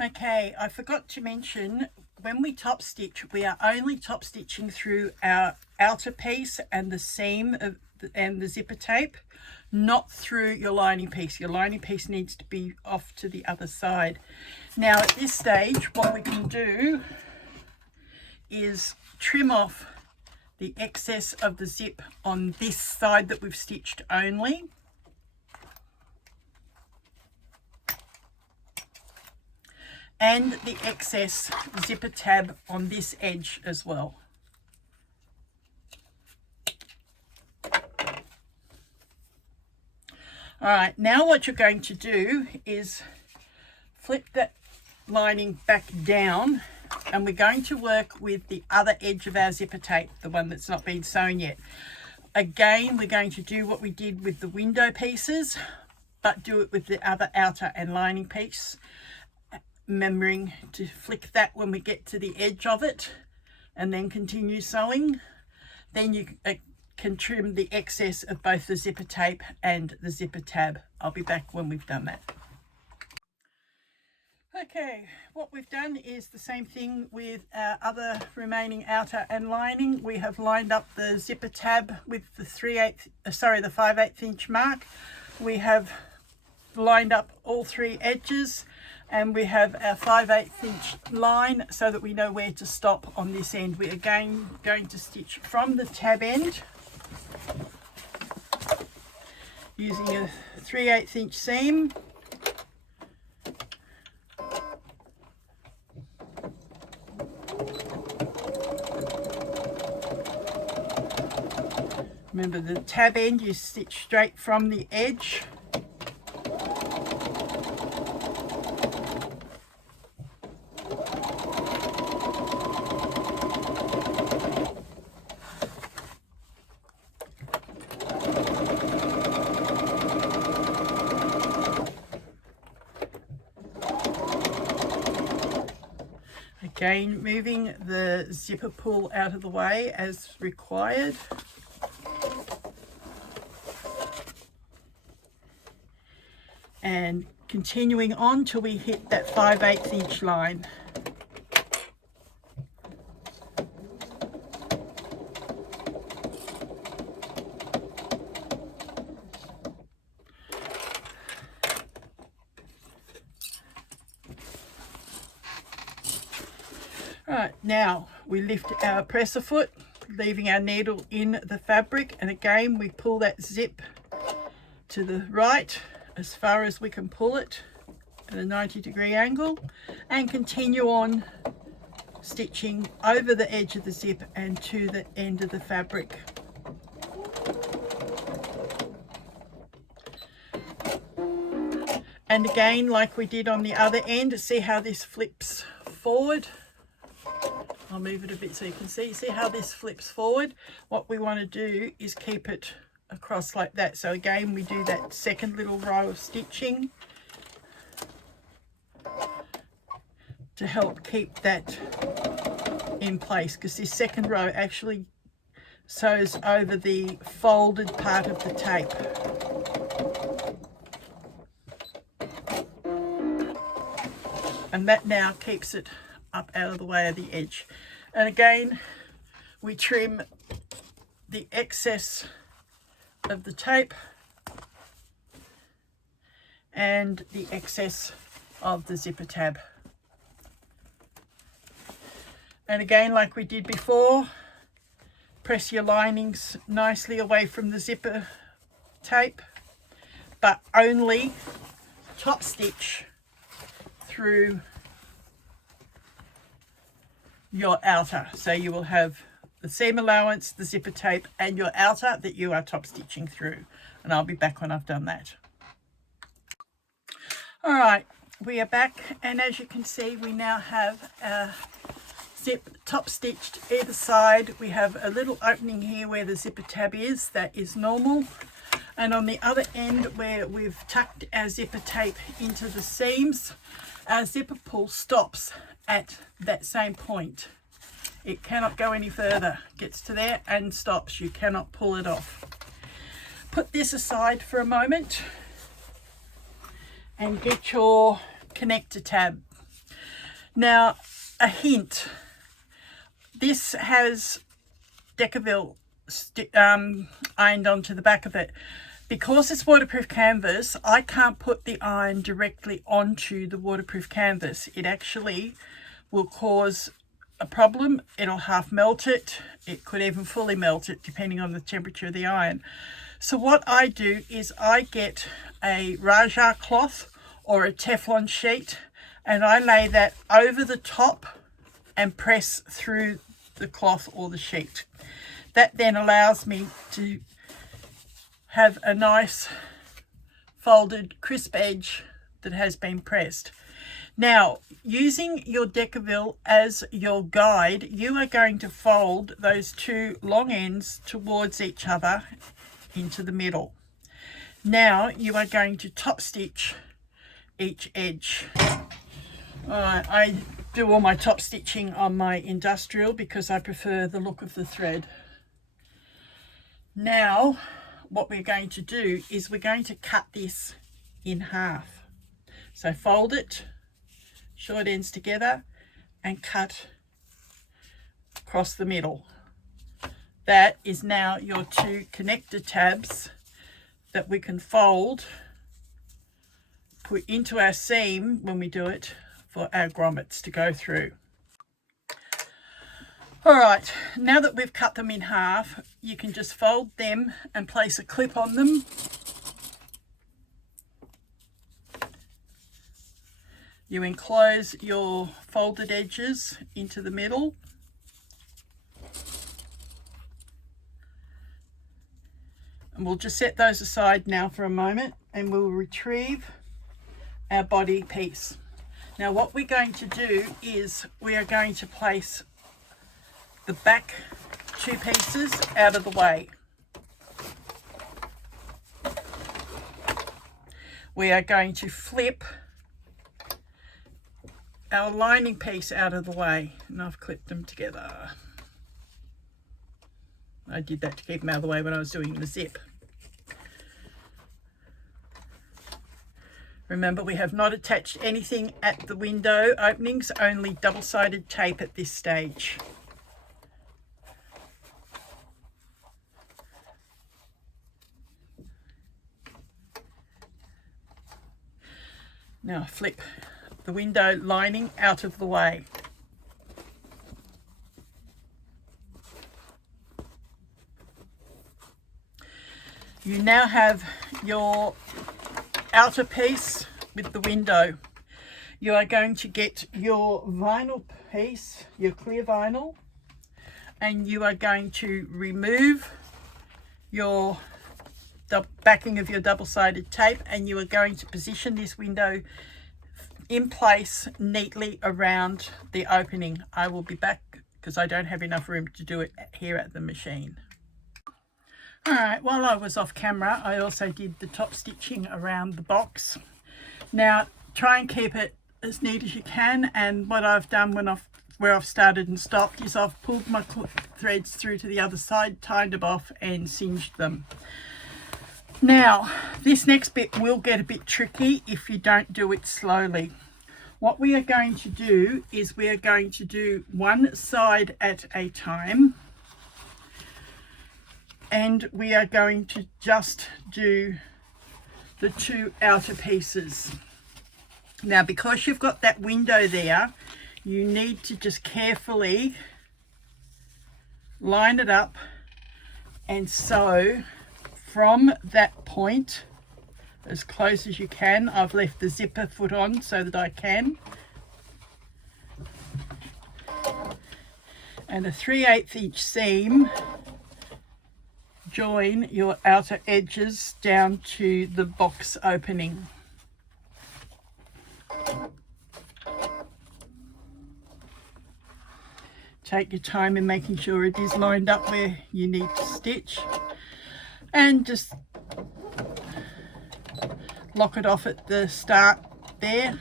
Okay, I forgot to mention, when we top stitch, we are only top stitching through our outer piece and the seam and the zipper tape, not through your lining piece. Your lining piece needs to be off to the other side. Now at this stage, what we can do is trim off the excess of the zip on this side that we've stitched only. And the excess zipper tab on this edge as well. All right, now what you're going to do is flip that lining back down, and we're going to work with the other edge of our zipper tape, the one that's not been sewn yet. Again, we're going to do what we did with the window pieces, but do it with the other outer and lining piece, remembering to flick that when we get to the edge of it and then continue sewing. Then you can trim the excess of both the zipper tape and the zipper tab. I'll be back when we've done that. Okay, what we've done is the same thing with our other remaining outer and lining. We have lined up the zipper tab with the 5/8 inch mark. We have lined up all three edges, and we have our 5/8 inch line so that we know where to stop on this end. We are again going to stitch from the tab end using a 3/8 inch seam. Remember, the tab end you stitch straight from the edge. Again, moving the zipper pull out of the way as required. And continuing on till we hit that 5/8 inch line. Right, now we lift our presser foot, leaving our needle in the fabric, and again we pull that zip to the right as far as we can pull it at a 90-degree angle, and continue on stitching over the edge of the zip and to the end of the fabric. And again, like we did on the other end, see how this flips forward. I'll move it a bit so you can see how this flips forward. What we want to do is keep it across like that. So again, we do that second little row of stitching to help keep that in place, because this second row actually sews over the folded part of the tape. And that now keeps it up out of the way of the edge. And again, we trim the excess of the tape and the excess of the zipper tab. And again, like we did before, press your linings nicely away from the zipper tape, but only top stitch through your outer. So you will have the seam allowance, the zipper tape, and your outer that you are top stitching through. And I'll be back when I've done that. All right, we are back, and as you can see, we now have our zip top stitched either side. We have a little opening here where the zipper tab is, that is normal. And on the other end, where we've tucked our zipper tape into the seams, our zipper pull stops at that same point. It cannot go any further. Gets to there and stops. You cannot pull it off. Put this aside for a moment and get your connector tab. Now, a hint. This has Decaville ironed onto the back of it. Because it's waterproof canvas, I can't put the iron directly onto the waterproof canvas. It actually will cause a problem. It'll half melt it. It could even fully melt it depending on the temperature of the iron. So what I do is I get a Raja cloth or a Teflon sheet, and I lay that over the top and press through the cloth or the sheet. That then allows me to have a nice folded crisp edge that has been pressed. Now, using your Decaville as your guide, you are going to fold those two long ends towards each other into the middle. Now you are going to top stitch each edge. I do all my top stitching on my industrial because I prefer the look of the thread. Now what we're going to do is we're going to cut this in half. So fold it, short ends together, and cut across the middle. That is now your two connector tabs that we can fold, put into our seam when we do it for our grommets to go through. All right, now that we've cut them in half, you can just fold them and place a clip on them. You enclose your folded edges into the middle. And we'll just set those aside now for a moment, and we'll retrieve our body piece. Now what we're going to do is we are going to place the back two pieces out of the way. We are going to flip our lining piece out of the way, and I've clipped them together. I did that to keep them out of the way when I was doing the zip. Remember, we have not attached anything at the window openings, only double-sided tape at this stage. Now flip the window lining out of the way. You now have your outer piece with the window. You are going to get your vinyl piece, your clear vinyl, and you are going to remove your backing of your double-sided tape, and you are going to position this window in place neatly around the opening. I will be back because I don't have enough room to do it here at the machine. All right, while I was off camera, I also did the top stitching around the box. Now try and keep it as neat as you can, and what I've done where I've started and stopped is I've pulled my threads through to the other side, tied them off and singed them. Now this next bit will get a bit tricky if you don't do it slowly. What we are going to do is we are going to do one side at a time, and we are going to just do the two outer pieces. Now because you've got that window there, you need to just carefully line it up and sew from that point as close as you can. I've left the zipper foot on so that I can. And a 3/8 inch seam, join your outer edges down to the box opening. Take your time in making sure it is lined up where you need to stitch, and just lock it off at the start there.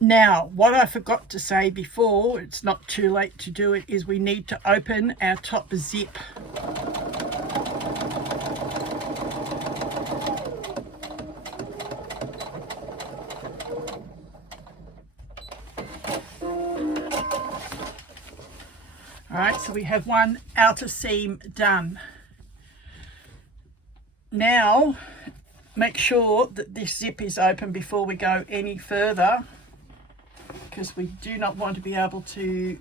Now, what I forgot to say before, it's not too late to do it, is we need to open our top zip. Alright, so we have one outer seam done. Now, make sure that this zip is open before we go any further, because we do not want to be able to,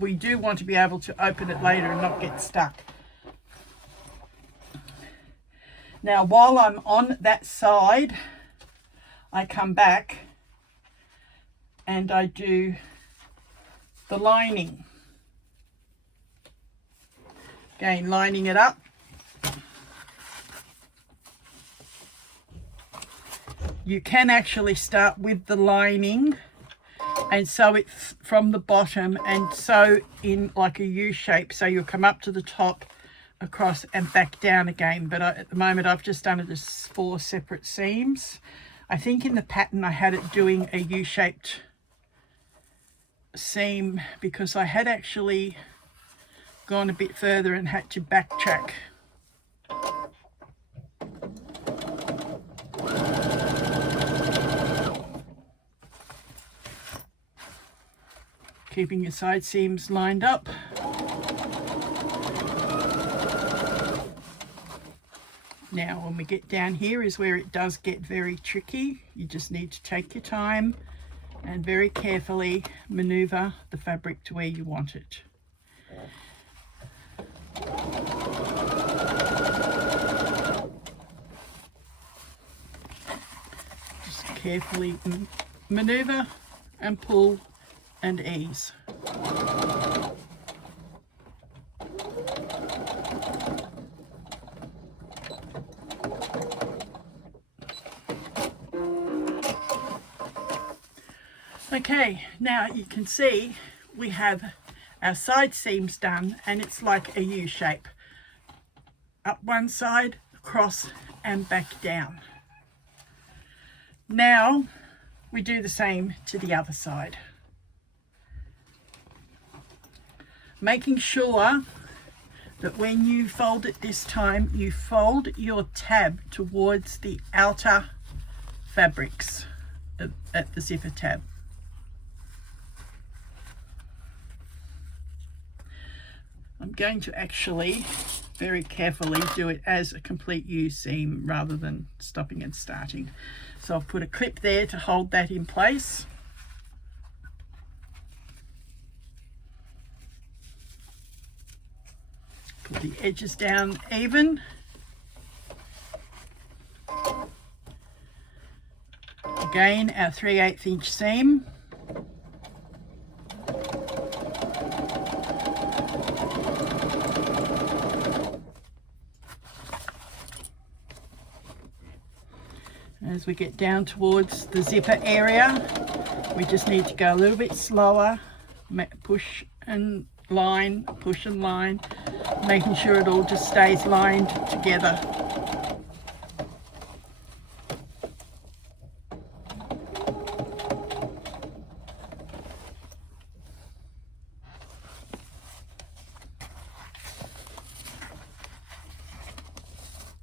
we do want to be able to open it later and not get stuck. Now, while I'm on that side, I come back and I do the lining. Again, lining it up. You can actually start with the lining and sew it from the bottom and sew in like a U shape, so you'll come up to the top, across and back down again. But at the moment I've just done it as 4 separate seams. I think in the pattern I had it doing a U-shaped seam because I had actually gone a bit further and had to backtrack. Keeping your side seams lined up. Now when we get down here is where it does get very tricky. You just need to take your time and very carefully maneuver the fabric to where you want it. Just carefully maneuver and pull and ease. Okay, now you can see we have our side seams done and it's like a U shape. Up one side, across and back down. Now we do the same to the other side. Making sure that when you fold it this time, you fold your tab towards the outer fabrics at the zipper tab. I'm going to actually very carefully do it as a complete U seam rather than stopping and starting. So I've put a clip there to hold that in place. Put the edges down even. Again, our 3/8 inch seam. As we get down towards the zipper area, we just need to go a little bit slower, push and line, push and line, making sure it all just stays lined together.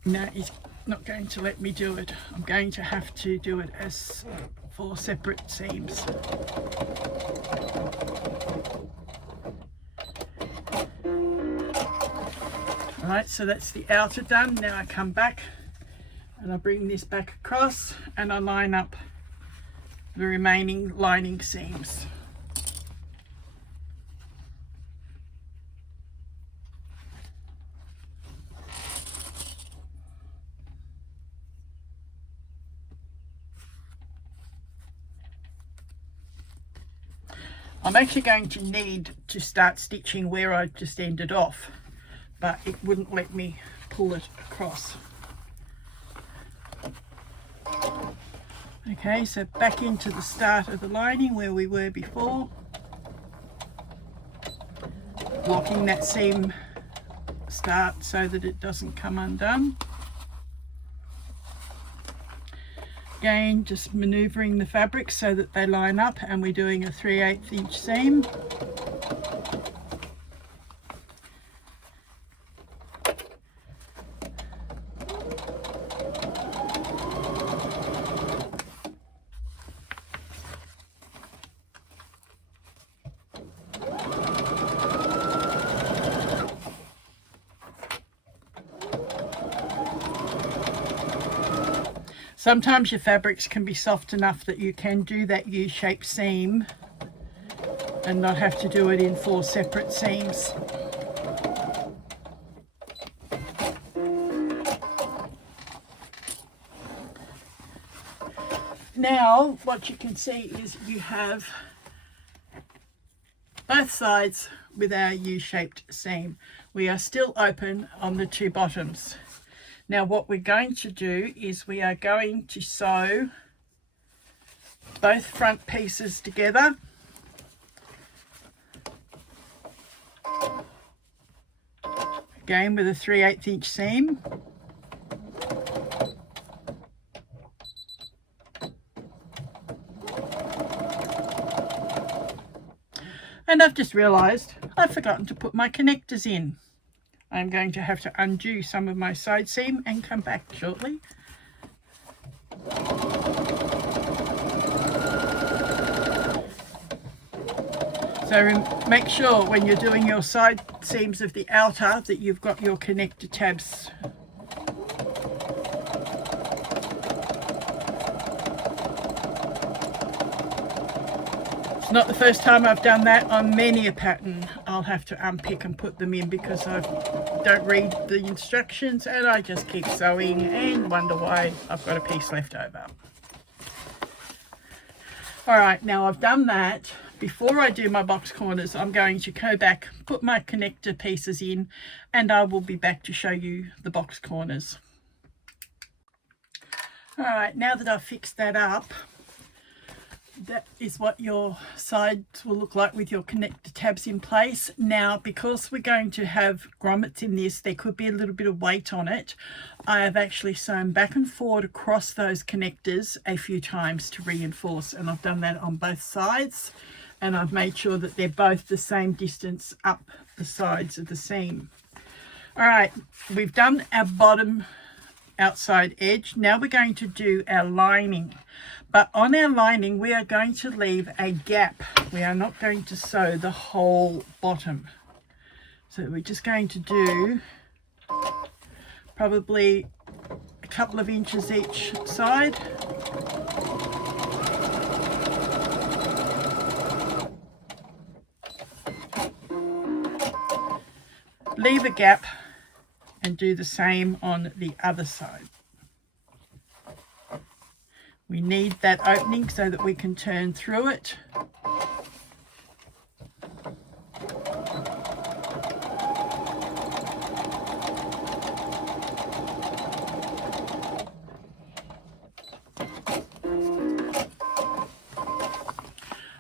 No, it's not going to let me do it. I'm going to have to do it as 4 separate seams. Alright, so that's the outer done. Now I come back and I bring this back across and I line up the remaining lining seams. I'm actually going to need to start stitching where I just ended off, but it wouldn't let me pull it across. Okay, so back into the start of the lining where we were before, locking that seam start so that it doesn't come undone. Again, just maneuvering the fabric so that they line up, and we're doing a 3/8 inch seam. Sometimes your fabrics can be soft enough that you can do that U-shaped seam and not have to do it in 4 separate seams. Now what you can see is you have both sides with our U-shaped seam. We are still open on the 2 bottoms. Now what we're going to do is we are going to sew both front pieces together. Again with a 3/8 inch seam. And I've just realised I've forgotten to put my connectors in. I'm going to have to undo some of my side seam and come back shortly. So make sure when you're doing your side seams of the outer that you've got your connector tabs. It's not the first time I've done that. On many a pattern I'll have to unpick and put them in because I don't read the instructions and I just keep sewing and wonder why I've got a piece left over. Alright, now I've done that. Before I do my box corners, I'm going to go back, put my connector pieces in, and I will be back to show you the box corners. Alright, now that I've fixed that up, that is what your sides will look like with your connector tabs in place. Now, because we're going to have grommets in this, there could be a little bit of weight on it. I have actually sewn back and forward across those connectors a few times to reinforce, and I've done that on both sides, and I've made sure that they're both the same distance up the sides of the seam. All right, we've done our bottom outside edge. Now we're going to do our lining. But on our lining, we are going to leave a gap. We are not going to sew the whole bottom. So we're just going to do probably a couple of inches each side. Leave a gap and do the same on the other side. We need that opening so that we can turn through it.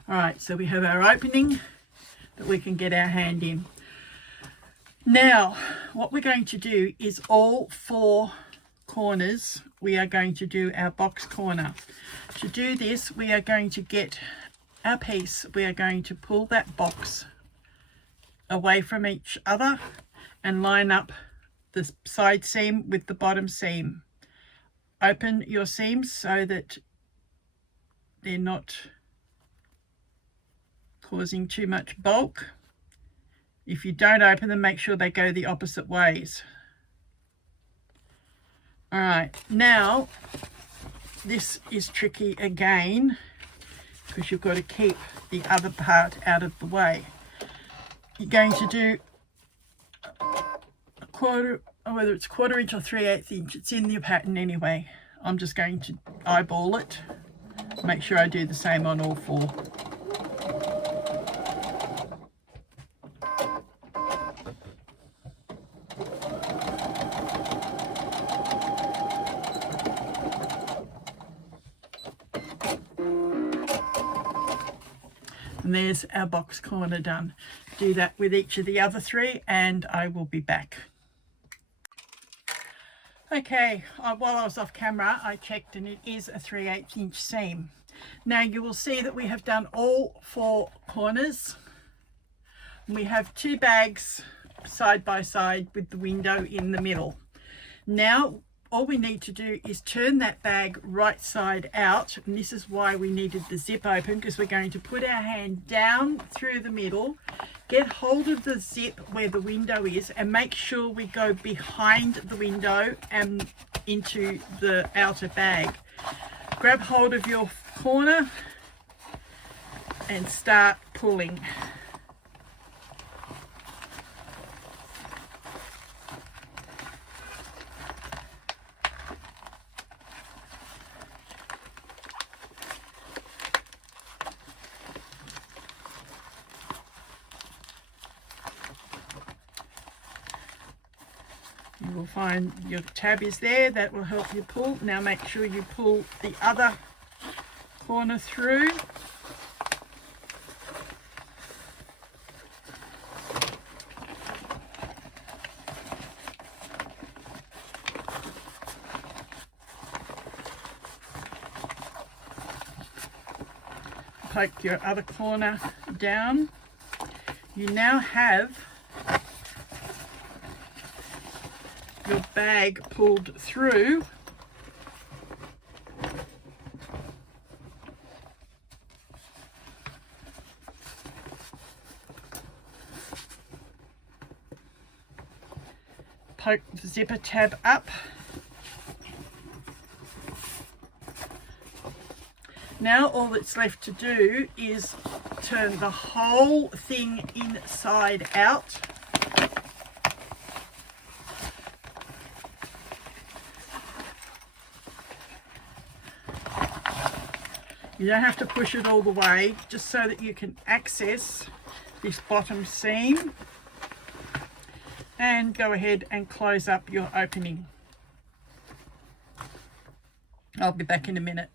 All right, so we have our opening that we can get our hand in. Now, what we're going to do is all 4 corners, we are going to do our box corner. To do this, we are going to get our piece, we are going to pull that box away from each other and line up the side seam with the bottom seam. Open your seams so that they're not causing too much bulk. If you don't open them, make sure they go the opposite ways. All right, now this is tricky again because you've got to keep the other part out of the way. You're going to do a quarter, whether it's 1/4 inch or 3/8 inch, it's in your pattern anyway. I'm just going to eyeball it, make sure I do the same on all 4. And there's our box corner done. Do that with each of the other 3 and I will be back. Okay, while I was off camera, I checked and it is a 3/8 inch seam. Now you will see that we have done all 4 corners. We have 2 bags side by side with the window in the middle. Now all we need to do is turn that bag right side out, and this is why we needed the zip open, because we're going to put our hand down through the middle, get hold of the zip where the window is, and make sure we go behind the window and into the outer bag. Grab hold of your corner and start pulling. You will find your tab is there, that will help you pull. Now make sure you pull the other corner through. Poke your other corner down. You now have your bag pulled through. Poke the zipper tab up. Now all that's left to do is turn the whole thing inside out. You don't have to push it all the way, just so that you can access this bottom seam, and go ahead and close up your opening. I'll be back in a minute.